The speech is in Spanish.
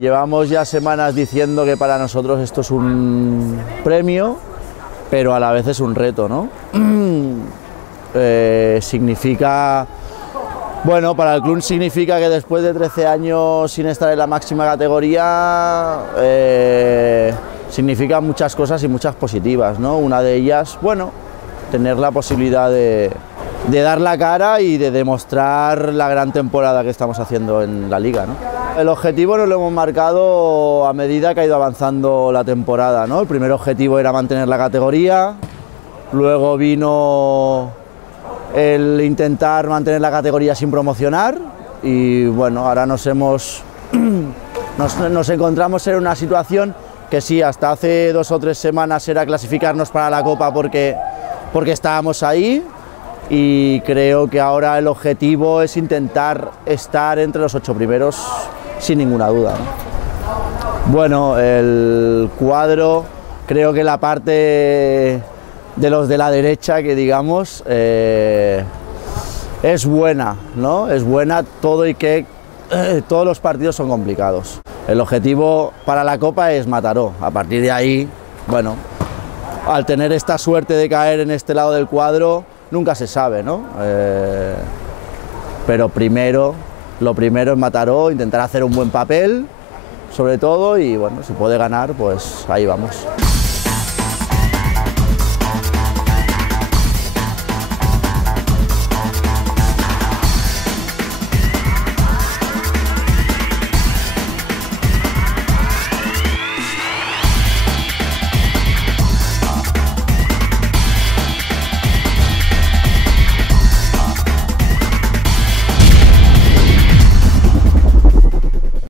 Llevamos ya semanas diciendo que para nosotros esto es un premio, pero a la vez es un reto, ¿no? Significa, bueno, para el club significa que después de 13 años sin estar en la máxima categoría, significa muchas cosas y muchas positivas, ¿no? Una de ellas, bueno, tener la posibilidad de dar la cara y de demostrar la gran temporada que estamos haciendo en la liga, ¿no? El objetivo nos lo hemos marcado a medida que ha ido avanzando la temporada, ¿no? El primer objetivo era mantener la categoría, luego vino el intentar mantener la categoría sin promocionar y bueno, ahora nos encontramos en una situación que sí, hasta hace 2 o 3 semanas era clasificarnos para la Copa porque estábamos ahí, y creo que ahora el objetivo es intentar estar entre los 8 primeros sin ninguna duda, ¿no? Bueno, el cuadro, creo que la parte de los de la derecha, que digamos, es buena, ¿no? Es buena todo y que todos los partidos son complicados. El objetivo para la Copa es Mataró. A partir de ahí, bueno, al tener esta suerte de caer en este lado del cuadro, nunca se sabe, ¿no? Pero lo primero es Mataró, intentar hacer un buen papel, sobre todo, y bueno, si puede ganar, pues ahí vamos.